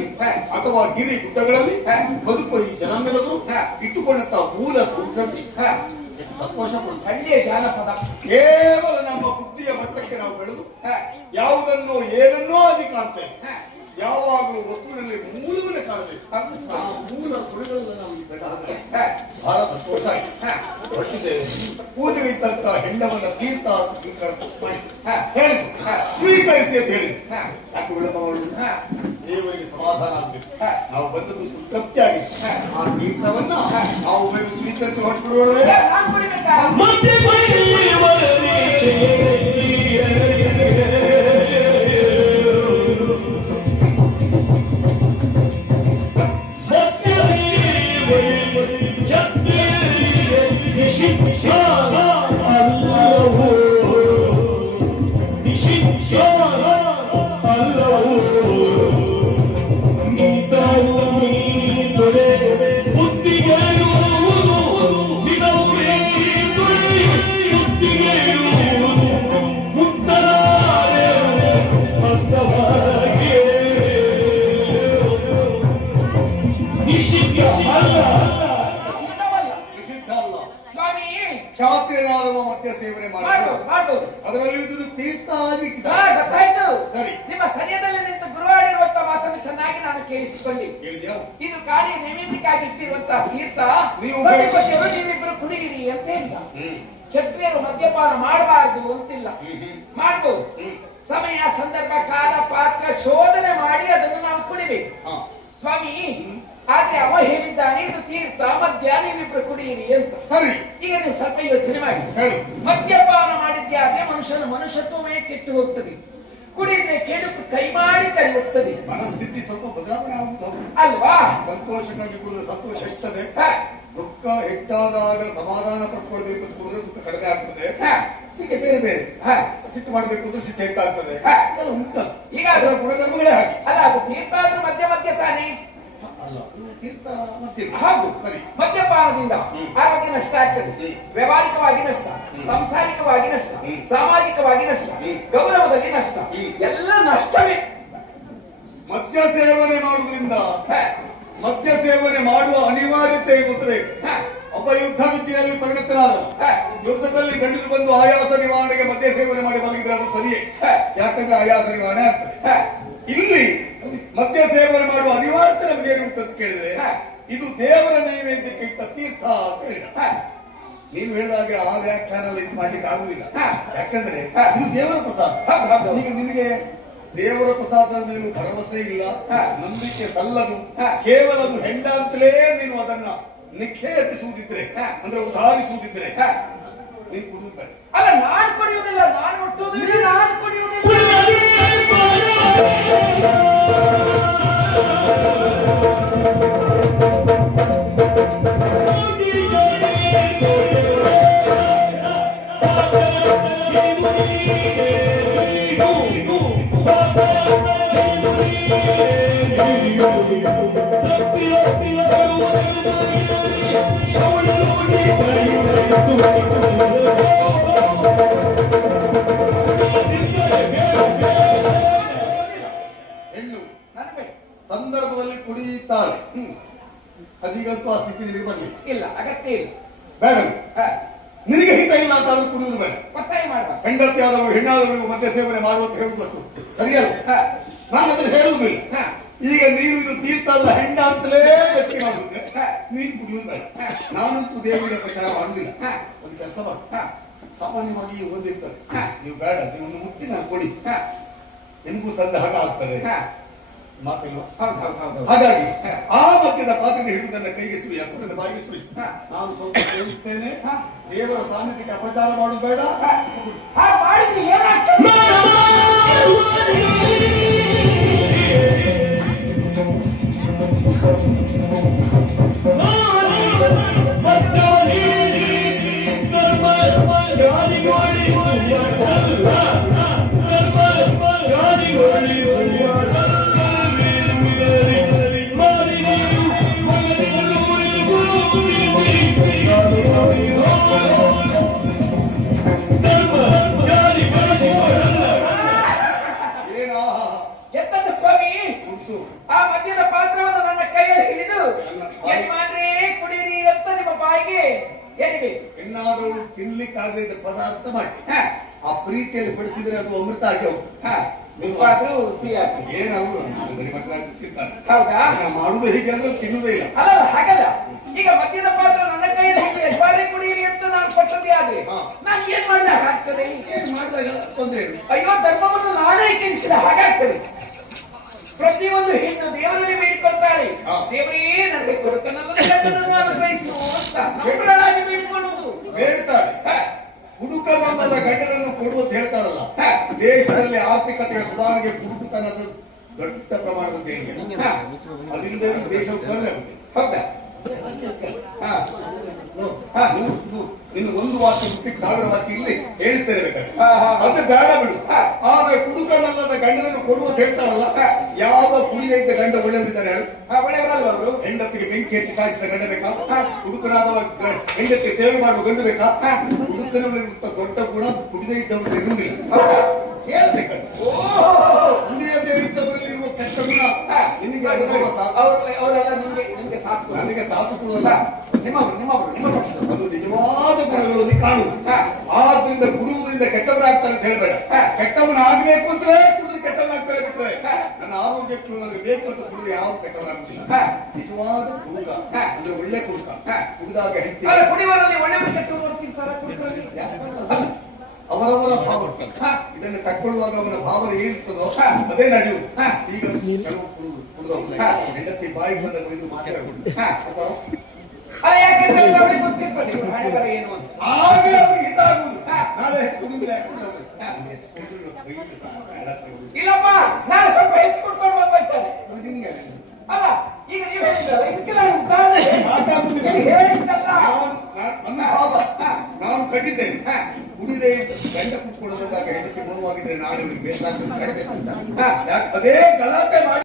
ಹಾ. ಅಥವಾ ಗಿರಿ ಗುಡ್ಡಗಳಲ್ಲಿ. ಬದುಕುವ ಈ ಜನಾಂಗದವರು ಇಟ್ಟುಕೊಂಡಂತಹ ಇಟ್ಟುಕೊಂಡಂತ ಮೂಲ ಸಂಸ್ಕೃತಿ. ಸಂತೋಷ ಹಳ್ಳಿಯ ಜಾನಪದ. ಕೇವಲ ನಮ್ಮ ಬುದ್ಧಿಯ ಮಟ್ಟಕ್ಕೆ ನಾವು ಬೆಳೆದು ಯಾವುದನ್ನು ಏನನ್ನೋ ಅಲ್ಲಿ ಕಾಣ್ತೇವೆ. ಯಾವಾಗಲೂ ವಸ್ತುವಿನಲ್ಲಿ ಮೂಲವನ್ನೇ ಕಾಣಬೇಕು. ಆ. ಮೂಲ ಗುಣಗಳೆಲ್ಲ ನಮಗೆ ಬೇಕಾದ್ರೆ ಬಹಳ ಸಂತೋಷ ಆಯ್ತು. ಹ, ಹೊರಟಿದ್ದೇವೆ ಪೂಜೆಗೆ ಇದ್ದಂತ ಹೆಣ್ಣವನ್ನ ತೀರ್ಥ ಸ್ವೀಕಾರ ಮಾಡಿ. ಹಾ. ಹೇಳಿದ್ರು ಸ್ವೀಕರಿಸಿ ಅಂತ ಹೇಳಿದ್ರು ಯಾಕೆ ವಿಳಂಬ ದೇವರಿಗೆ ಸಮಾಧಾನ ಆಗಬೇಕು ನಾವು ಬಂದದ್ದು ಸುತೃಪ್ತಿ ಆಗಿದೆ. ಆ ತೀರ್ಥವನ್ನ. ನಾವು ಸ್ವೀಕರಿಸಿ ಸ್ವೀಕರಿಸಿ ಹೊರಟುಬಿಡೋಣ ಅದರಲ್ಲಿ ಇದನ್ನು ತೀರ್ಥ ಗೊತ್ತಾಯ್ತು. ಸರಿ. ನಿಮ್ಮ ಸನಿಯದಲ್ಲಿ ನಿಂತು ಗುರುವಾಡಿರುವಂತ ಮಾತನ್ನು ಚೆನ್ನಾಗಿ ನಾನು ಕೇಳಿಸಿಕೊಂಡೆ ಇದು ಕಾಳಿ ನೈವೇದ್ಯಕ್ಕಾಗಿ ಇಟ್ಟಿರುವಂತಹ ತೀರ್ಥ. ನೀವು ನೀವಿಬ್ರು ಕುಡಿಯಿರಿ ಅಂತ ಹೇಳಿದ. ಕ್ಷತ್ರಿಯರು ಮದ್ಯಪಾನ ಮಾಡಬಾರದು ಅಂತಿಲ್ಲ. ಮಾಡಬಹುದು ಸಮಯ ಸಂದರ್ಭ ಕಾಲ ಪಾತ್ರ ಶೋಧನೆ ಮಾಡಿ ಅದನ್ನು ನಾವು ಕುಡಿಬೇಕು. ಸ್ವಾಮಿ. ಆದ್ರೆ ಅವ ಹೇಳಿದ್ದಾನೆ ಇದು ತೀರ್ಥ ಮದ್ಯ ನೀವಿಬ್ರು ಕುಡಿಯಿರಿ ಅಂತ. ಸರಿ. ಈಗ ನೀವು ಸ್ವಲ್ಪ ಯೋಚನೆ ಮಾಡಿ. ಮದ್ಯಪಾನ ಆದ್ರೆ ಮನುಷ್ಯನ ಮನುಷ್ಯತ್ವವೇ ಕೆಟ್ಟು ಹೋಗ್ತದೆ. ಕುಡಿದ್ರೆ ಕೆಡುಕು ಕೈ ಮಾಡಿ ಕರೆಯುತ್ತದೆ. ಮನಸ್ಥಿತಿ ಸ್ವಲ್ಪ ಬದಲಾವಣೆ ಆಗುವುದು ಅಲ್ವಾ? ಸಂತೋಷಕ್ಕಾಗಿ ಕುಡಿದ್ರೆ ಸಂತೋಷ ಇರ್ತದೆ. ದುಃಖ ಹೆಚ್ಚಾದಾಗ ಸಮಾಧಾನ ಪಡ್ಕೊಳ್ಬೇಕು ಅಂತ ಕುಡಿದ್ರೆ ದುಃಖ ಕಡಿಮೆ ಆಗ್ತದೆ. ಹೀಗೆ ಬೇರೆ ಬೇರೆ. ಸಿಟ್ಟು ಮಾಡಬೇಕು ಅಂದ್ರೆ ಸಿಟ್ಟು ಹೆಚ್ಚಾಗ್ತದೆ. ಈಗ ಅದರ ಗುಣಧರ್ಮಗಳೇ ಹಾಗೆ. ಅಲ್ಲ ಅದು ತೀರ್ಥ ಆದ್ರೂ ಮಧ್ಯ ಮಧ್ಯ ತಾನೇ? ಹ, ಅಲ್ಲ ಇದು ತೀರ್ಥ ಮತ್ತೆ ಹೌದು ಸರಿ. ಮದ್ಯಪಾನದಿಂದ. ಆರೋಗ್ಯ ನಷ್ಟ ಆಗ್ತದೆ. ವ್ಯವಹಾರಿಕವಾಗಿ ನಷ್ಟ. ಸಾಂಸಾರಿಕವಾಗಿ ನಷ್ಟ. ಸಾಮಾಜಿಕವಾಗಿ ನಷ್ಟ. ಗೌರವದಲ್ಲಿ ನಷ್ಟ. ಎಲ್ಲ ನಷ್ಟವೇ. ಮದ್ಯ ಸೇವನೆ ಮಾಡುವುದರಿಂದ ಮದ್ಯ ಸೇವನೆ ಮಾಡುವ ಅನಿವಾರ್ಯತೆ ಇರುತ್ತದೆ. ಒಬ್ಬ ಯುದ್ಧ ವಿದ್ಯೆಯಲ್ಲಿ ಪರಿಣಿತನಾದ ಯುದ್ಧದಲ್ಲಿ ಗಂಡಿದು ಬಂದು ಆಯಾಸ ನಿವಾರಣೆಗೆ ಮದ್ಯ ಸೇವನೆ ಮಾಡಿ ಮಲಗಿದ್ರೆ ಅದು ಸರಿಯೇ. ಯಾಕಂದ್ರೆ ಆಯಾಸ ನಿವಾರಣೆ ಆಗ್ತದೆ ಹ. ಇಲ್ಲಿ ಮದ್ಯ ಸೇವನೆ ಮಾಡುವ ಅನಿವಾರ್ಯತೆ ನಮಗೆ ಏನು ಉಂಟು ಅಂತ ಕೇಳಿದ್ರೆ ಹ. ಇದು ದೇವರ ನೈವೇದ್ಯಕ್ಕೆ ಇಟ್ಟ ತೀರ್ಥ ಅಂತ ಹೇಳಿದ ಹ, ನೀವು ಹೇಳಿದಾಗೆ ಆ ಇದು ಮಾಡ್ಲಿಕ್ಕೆ ಆಗುದಿಲ್ಲ ಯಾಕಂದ್ರೆ ಇದು ದೇವರ ಪ್ರಸಾದ. ಈಗ ನಿಮಗೆ ದೇವರ ಪ್ರಸಾದ ನೀನು ಭರವಸೆ ಇಲ್ಲ. ನಂಬಿಕೆ ಸಲ್ಲದು ಕೇವಲ ಅದು ಹೆಂಡ ಅಂತಲೇ ನೀನು ಅದನ್ನ ನಿಕ್ಷೇಪಿಸುವುದಿದ್ರೆ. ಅಂದ್ರೆ ಉದಾಹರಿಸುವುದಿದ್ರೆ. ನೀನು ಕುಡಿದು ಬೇಡ ಅಲ್ಲ ನಾನು ಕುಡಿಯುವುದಿಲ್ಲ ನಾನು ಮುಟ್ಟುವುದಿಲ್ಲ ನಾನು ಕುಡಿಯುವುದಿಲ್ಲ ಸಂದರ್ಭದಲ್ಲಿ ಕುಡಿಯುತ್ತಾಳೆ. ಹ್ಮ್. ಅದೀಗಂತೂ ಆ ಸ್ಥಿತಿ ನಿನಗೆ ಬರಲಿಲ್ಲ ಇಲ್ಲ ಅಗತ್ಯ ಇಲ್ಲ. ಬೇಡ. ನಿನಗೆ ಹಿತ ಇಲ್ಲ ಅಂತ ಆದ್ರೂ ಕುಡಿಯುವುದು ಬೇಡ. ಒತ್ತಾಯ ಮಾಡಬಾರ್ದು. ಹೆಂಡತಿ ಆದವರು ಹೆಣ್ಣಾದವರು ಮದ್ಯ ಸೇವನೆ ಮಾಡುವಂತ ಹೇಳುವುದು ಸರಿಯಲ್ಲ? ನಾನು ಅದನ್ನು ಹೇಳುವುದಿಲ್ಲ. ಈಗ ನೀನು ಇದು ತೀರ್ಥ ಅಲ್ಲ ಹೆಂಡ ಅಂತಲೇ ಗಟ್ಟಿ ಮಾಡುತ್ತೆ. ನೀನು ಕುಡಿಯುವುದು ಬೇಡ ನಾನಂತೂ ದೇವರಿಗೆ ಪ್ರಚಾರ ಮಾಡುದಿಲ್ಲ. ಒಂದು ಕೆಲಸ ಮಾಡ. ಸಾಮಾನ್ಯವಾಗಿ ಓದಿರ್ತಾರೆ ಒಂದಿರ್ತದೆ. ನೀವು ಬೇಡ ನೀವು ಒಂದು ಮುಟ್ಟಿ ನಾನು ಕೊಡಿ. ನಿಮಗೂ ಸಂದೇಹ ಆಗ್ತದೆ ಮಾತಿಲ್ವಾ. ಹಾಗಾಗಿ. ಆ ಮಧ್ಯದ ಪಾತ್ರೆ ಹಿಡಿದನ್ನ ಕೈಗೆ ಸುರಿ ಯಾಕಂದ್ರೆ ಬಾಯಿಗೆ ಸುರಿ. ನಾನು ಸ್ವಲ್ಪ ಕೇಳುತ್ತೇನೆ. ಹ. ದೇವರ ಸಾನ್ನಿಧ್ಯಕ್ಕೆ ಅಪಚಾರ ಮಾಡುದು ಬೇಡ. ಹ, ಹೆಣ್ಣಾದವಳು ತಿನ್ಲಿಕ್ಕಾಗದ ಪದಾರ್ಥ ಮಾಡಿ. ಆ ಪ್ರೀತಿಯಲ್ಲಿ ಬಡಿಸಿದ್ರೆ ಅದು ಅಮೃತ ಆಗಿ ಹೋಗ್ತದೆ ಹ. ಉಪ್ಪಾದ್ರೂ ಸಿಹಿಯಾಗ್ತದೆ. ಏನವರು ಸರಿ ಮಕ್ಕಳಾಗಿ ತಿಂತಾರೆ ಹೌದಾ? ಮಾಡುದು ಹೀಗೆ ಅಂದ್ರೆ ತಿನ್ನುದೇ ಇಲ್ಲ. ಅಲ್ಲ ಹಾಗಲ್ಲ. ಈಗ ಮದ್ಯದ ಪಾತ್ರ ನನ್ನ ಕೈಯಲ್ಲಿ ಯಜಮಾನ್ರೇ ಕುಡಿಯಿರಿ ಅಂತ ನಾನು ಕೊಟ್ಟದ್ದೇ ಆದ್ರೆ. ನಾನು ಏನ್ ಮಾಡಿದಾಗ ಆಗ್ತದೆ? ಏನ್ ಮಾಡಿದಾಗ ತೊಂದ್ರೆ ಅಯ್ಯೋ ಧರ್ಮವನ್ನು ನಾನೇ ಕೆಡಿಸಿದ ಹಾಗಾಗ್ತದೆ. ಪ್ರತಿಯೊಂದು ಹೆಣ್ಣು ದೇವರಲ್ಲಿ ಬೇಡಿಕೊಳ್ತಾಳೆ. ದೇವರೇ ನನಗೆ ಕೊಡುಕನಲ್ಲದ ಗಂಡನನ್ನು ಅನುಗ್ರಹಿಸು ಅಂತ ಬೇಡಿಕೊಳ್ಳುವುದು. ಬೇಡ್ತಾರೆ ಹ, ಹುಡುಕನನ್ನ ಗಂಡನನ್ನು ಕೊಡು ಅಂತ ಹೇಳ್ತಾರಲ್ಲ ದೇಶದಲ್ಲಿ ಆರ್ಥಿಕತೆಯ ಸುಧಾರಣೆಗೆ ಹುಡುಕತನದ ದೊಡ್ಡ ಪ್ರಮಾಣದ ದೇಣಿಗೆ. ಅದರಿಂದ ದೇಶ ಉದ್ಧಾರಣೆ. ನಿನ್ನ ಒಂದು ವಾಕ್ಯ ಮುಟ್ಟಿಗೆ ಸಾವಿರ ವಾಕ್ಯ ಇಲ್ಲಿ ಹೇಳಿಸ್ತೇನೆ ಬೇಕಾದ್ರೆ. ಅದು ಬೇಡ ಬಿಡು. ಆದ್ರೆ ಕುಡುಕನಲ್ಲದ ಗಂಡನನ್ನು ಕೊಡುವಂತ ಹೇಳ್ತಾರಲ್ಲ. ಯಾವ ಕುಡಿದ ಇದ್ದ ಗಂಡ ಒಳ್ಳೆಯವರಿದ್ದಾರೆ ಒಳ್ಳೆಯವರಲ್ವ ಅವರು. ಹೆಂಡತಿಗೆ ಬೆಂಕಿ ಹೆಚ್ಚು ಸಾಯಿಸಿದ ಗಂಡ ಬೇಕಾ. ಹುಡುಕನಾದವ ಗ- ಸೇವೆ ಮಾಡುವ ಗಂಡು ಬೇಕಾ? ಹುಡುಕನ ದೊಡ್ಡ ಗುಣ ಕುಡಿದೇ ಇದ್ದವರು ಇರುವುದಿಲ್ಲ. ಕೆಟ್ಟ ಗುಣ ನಿಮಗೆ ಅನುಭವ ನಿಮ್ಗೆ ನನಗೆ ನಿಮ್ಮ ನಿಮ್ಮ ನಿಮ್ಮ ಪಕ್ಷದ ಅದು ನಿಜವಾದ ಗುಣಗಳು ಕಾಣುವುದು ಹ. ಆದ್ರಿಂದ ಕುಡಿಯುವುದರಿಂದ ಕೆಟ್ಟವರಾಗ್ತಾರೆ ಅಂತ ಹೇಳ್ಬೇಡ. ಕೆಟ್ಟವನ ಆಗ್ಬೇಕು ಅಂದ್ರೆ ಕುಡಿದ್ರೆ ಕೆಟ್ಟವನಾಗ್ತಾರೆ ಬಿಟ್ರೆ ಹ. ನನ್ನ ಆರೋಗ್ಯಕ್ಕೆ ನನಗೆ ಬೇಕಂತ ಅಂತ ಕುಡಿದ್ರೆ ಯಾವ ಹ. ನಿಜವಾದ ಕುಡುಕ ಅಂದ್ರೆ ಒಳ್ಳೆ ಕುಡುಕ. ಕುಡಿದಾಗ ಹೆಂಡತಿ ಅವರವರ ಭಾವ ಹ. ಇದನ್ನು ತಕ್ಕೊಳ್ಳುವಾಗ ಅವನ ಭಾವನೆ ಏನಿರ್ತದೋ. ಅದೇ ನಡೆಯುವುದು ಹ. ಈಗ ಕೆಲವು ಕುಡಿದವರು. ಹೆಂಡತಿ ಬಾಯಿ ಬಂದಾಗ ಇದು ಮಾತಾಡಬಹುದು ಹ. ಅಲ್ಲ ಯಾಕೆಂದ್ರೆ ಅವಳಿಗೆ ಗೊತ್ತಿರ್ತದೆ ಇವ್ರ ಹಣೆ ಬರ ಏನು ಅಂತ ಆಗ ಅವ್ರಿಗೆ ಹ. ನಾಳೆ ಕುಡಿದ್ರೆ ಯಾಕೆ ಇಲ್ಲಪ್ಪ ನಾನು ಸ್ವಲ್ಪ ಹೆಚ್ಚು ಕೊಡ್ಕೊಂಡು. ಅಲ್ಲ ಈಗ ನೀವು ಹೇಳಿದ್ದಲ್ಲ ಇದಕ್ಕೆ ನಾನು ಉದಾಹರಣೆ. ಹೇಳಿದ್ದಲ್ಲ ನಾನು- ನಾನು- ನನ್ನ ಭಾವ ನಾನು ಕಟ್ಟಿದ್ದೇನೆ. ಕುಡಿದೆ ಗಂಡ ಕುಟ್ಕೊಳ್ಳೋದಾಗ ಹೆಂಡತಿ ಮಗುವಾಗಿದ್ರೆ ನಾಳೆ ಅಂತ ಅದೇ ಗಲಾಟೆ ಮಾಡಿ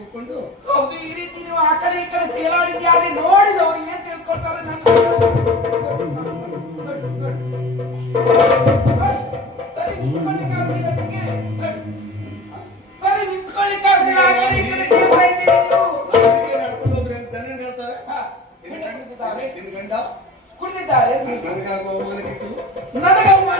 ಕೂತ್ಕೊಂಡು ಹೌದು ಈ ರೀತಿ ನೀವು ಆ ಕಡೆ ಈ ಕಡೆ ತೇಲಾಡಿದ್ಯಾರೆ ನೋಡಿದವರು ಏನ್ ತಿಳ್ಕೊಳ್ತಾರೆ ಸರಿ ನಿಂತ್ಕೊಳ್ಳಿಕ್ಕಾಗ್ಲಿಲ್ಲ ನಿಮ್ಗೆ? ಸರಿ ನಿಂತ್ಕೊಳ್ಳಿಕ್ಕಾಗ್ಲಿಲ್ಲ ಆ ಕಡೆ ಈ ಕಡೆ ತೇಲ್ತಾ ಇದ್ದೀರಿ ನೀವು. ನಡ್ಕೊಂಡು ಹೋದ್ರೆ ಅಂತ ಹೇಳ್ತಾರೆ? ಹ, ನಿನ್ನ ಗಂಡ? ಕುಡಿದಿದ್ದಾರೆ ನನಗಾಗುವ ಅವಮಾನಕ್ಕಿತ್ತು ನನಗೆ ಅವಮಾನ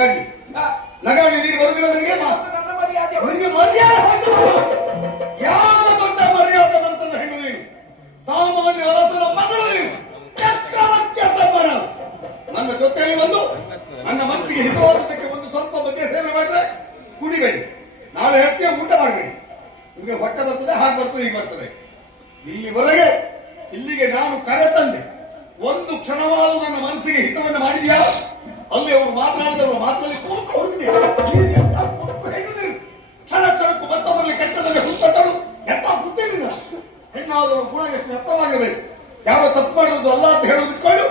ಹ, ನಗಾಗಿ ನೀನು ಬರುದಿಲ್ಲ ನನಗೆ ನನ್ನ ಮರ್ಯಾದೆ. ನಿನಗೆ ಮರ್ಯಾದೆ ಹೋಯ್ತು. ಯಾವ ದೊಡ್ಡ ಮರ್ಯಾದೆ ಬಂತಂದ ಹೆಣ್ಣು ನೀನು? ಸಾಮಾನ್ಯ ಅರಸನ ಮಗಳು ನೀನು. ಚಕ್ರವರ್ತಿಯ ತಮ್ಮನ ನಾನು ನನ್ನ ಜೊತೆಯಲ್ಲಿ ಬಂದು ನನ್ನ ಮನಸ್ಸಿಗೆ ಹಿತವಾದದಕ್ಕೆ ಒಂದು ಸ್ವಲ್ಪ ಮದ್ಯ ಸೇವನೆ ಮಾಡಿದ್ರೆ ಕುಡಿಬೇಡಿ. ನಾಳೆ ಹೇಳ್ತೀಯ ಊಟ ಮಾಡಬೇಡಿ. ನಿಮಗೆ ಹೊಟ್ಟೆ ಬರ್ತದೆ ಹಾಗೆ ಬರ್ತದೆ ಈಗ ಬರ್ತದೆ. ಇಲ್ಲಿವರೆಗೆ ಇಲ್ಲಿಗೆ ನಾನು ಕರೆ ತಂದೆ ಒಂದು ಕ್ಷಣವಾದ ನನ್ನ ಮನಸ್ಸಿಗೆ ಹಿತವನ್ನು ಮಾಡಿದ್ಯಾ? ಅಲ್ಲಿ ಅವರು ಮಾತನಾಡಿದವರ ಮಾತಿನಲ್ಲಿ ಕೋಪ ಹೊರಗಿದೆ ಕ್ಷಣ ಕ್ಷಣಕ್ಕೂ ಮತ್ತೊಬ್ಬರಲ್ಲಿ ಕೆಟ್ಟದಲ್ಲಿ ಹುಟ್ಟು ಬುದ್ಧಿ ಇಲ್ಲ ಹೆಣ್ಣಾದವರು ಗುಣ ಎಷ್ಟು ಎತ್ತವಾಗಿರಬೇಕು ಯಾವ ತಪ್ಪು ಮಾಡೋದು ಅಲ್ಲ ಅಂತ ಹೇಳೋದು ಇಟ್ಕೊಂಡು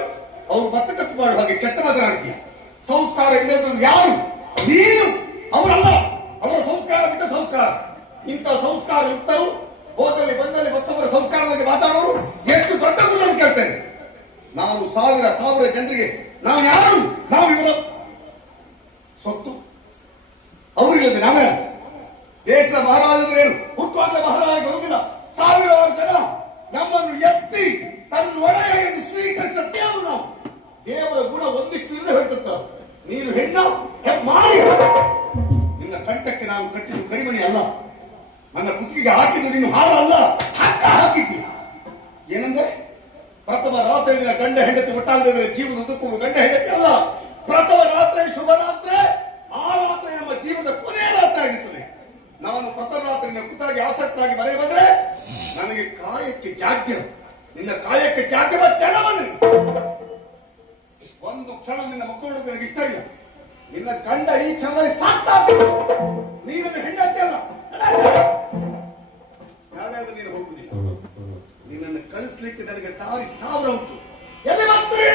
ಅವ್ರು ಮತ್ತೆ ತಪ್ಪು ಮಾಡುವ ಹಾಗೆ ಕೆಟ್ಟ ಮಾತನಾಡ್ತೀಯ. ಸಂಸ್ಕಾರ ಇಲ್ಲದ್ದು ಯಾರು? ನೀನು. ಅವರಲ್ಲ. ಅವರ ಸಂಸ್ಕಾರ ಬಿಟ್ಟ ಸಂಸ್ಕಾರ. ಇಂಥ ಸಂಸ್ಕಾರ ಇರ್ತವು ಹೋದಲ್ಲಿ ಬಂದಲ್ಲಿ ಮತ್ತೊಬ್ಬರ ಸಂಸ್ಕಾರದಲ್ಲಿ ಮಾತಾಡೋರು ಎಷ್ಟು ದೊಡ್ಡ ಗುಣ ಕೇಳ್ತೇನೆ. ನಾವು ಸಾವಿರ ಸಾವಿರ ಜನರಿಗೆ ನಾವು ಯಾರು ನಾವು ಇವರ. ಸೊತ್ತು. ಅವರಿಲ್ಲದೆ ನಾವೇ. ದೇಶದ ಮಹಾರಾಜರೇನು ಹುಟ್ಟುವಾಗ ಮಹಾರಾಜ ಬರುವುದಿಲ್ಲ. ಸಾವಿರಾರು ಜನ ನಮ್ಮನ್ನು ಎತ್ತಿ ತನ್ನ ಒಡೆಯ ಎಂದು ಸ್ವೀಕರಿಸಿದ ದೇವರು ನಾವು. ದೇವರ ಗುಣ ಒಂದಿಷ್ಟು ಇಲ್ಲದೆ ಹೋಯ್ತಂತ. ನೀನು ಹೆಣ್ಣ ಮಾಡಿ. ನಿನ್ನ ಕಂಠಕ್ಕೆ ನಾವು ಕಟ್ಟಿದ್ದು ಕರಿಮಣಿ ಅಲ್ಲ. ನನ್ನ ಕುತ್ತಿಗೆ ಹಾಕಿದ್ದು ನೀನು ಹಾರ ಅಲ್ಲ. ಹಕ್ಕ ಹಾಕಿದ್ದಿ ಏನಂದ್ರೆ ಪ್ರಥಮ ರಾತ್ರಿ ದಿನ ಗಂಡ ಹೆಂಡತಿ ಒಟ್ಟಾಗದಿದ್ರೆ ಜೀವನ ದುಃಖವು ಗಂಡ ಹೆಂಡತಿ ಅಲ್ಲ. ಕಲಿಸ್ಲಿಕ್ಕೆ ನನಗೆ ತಾರಿ ಸಾವಿರ ಉಂಟು. ಎಲ್ಲಿ ಬರ್ತೀರಿ?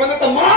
Mana?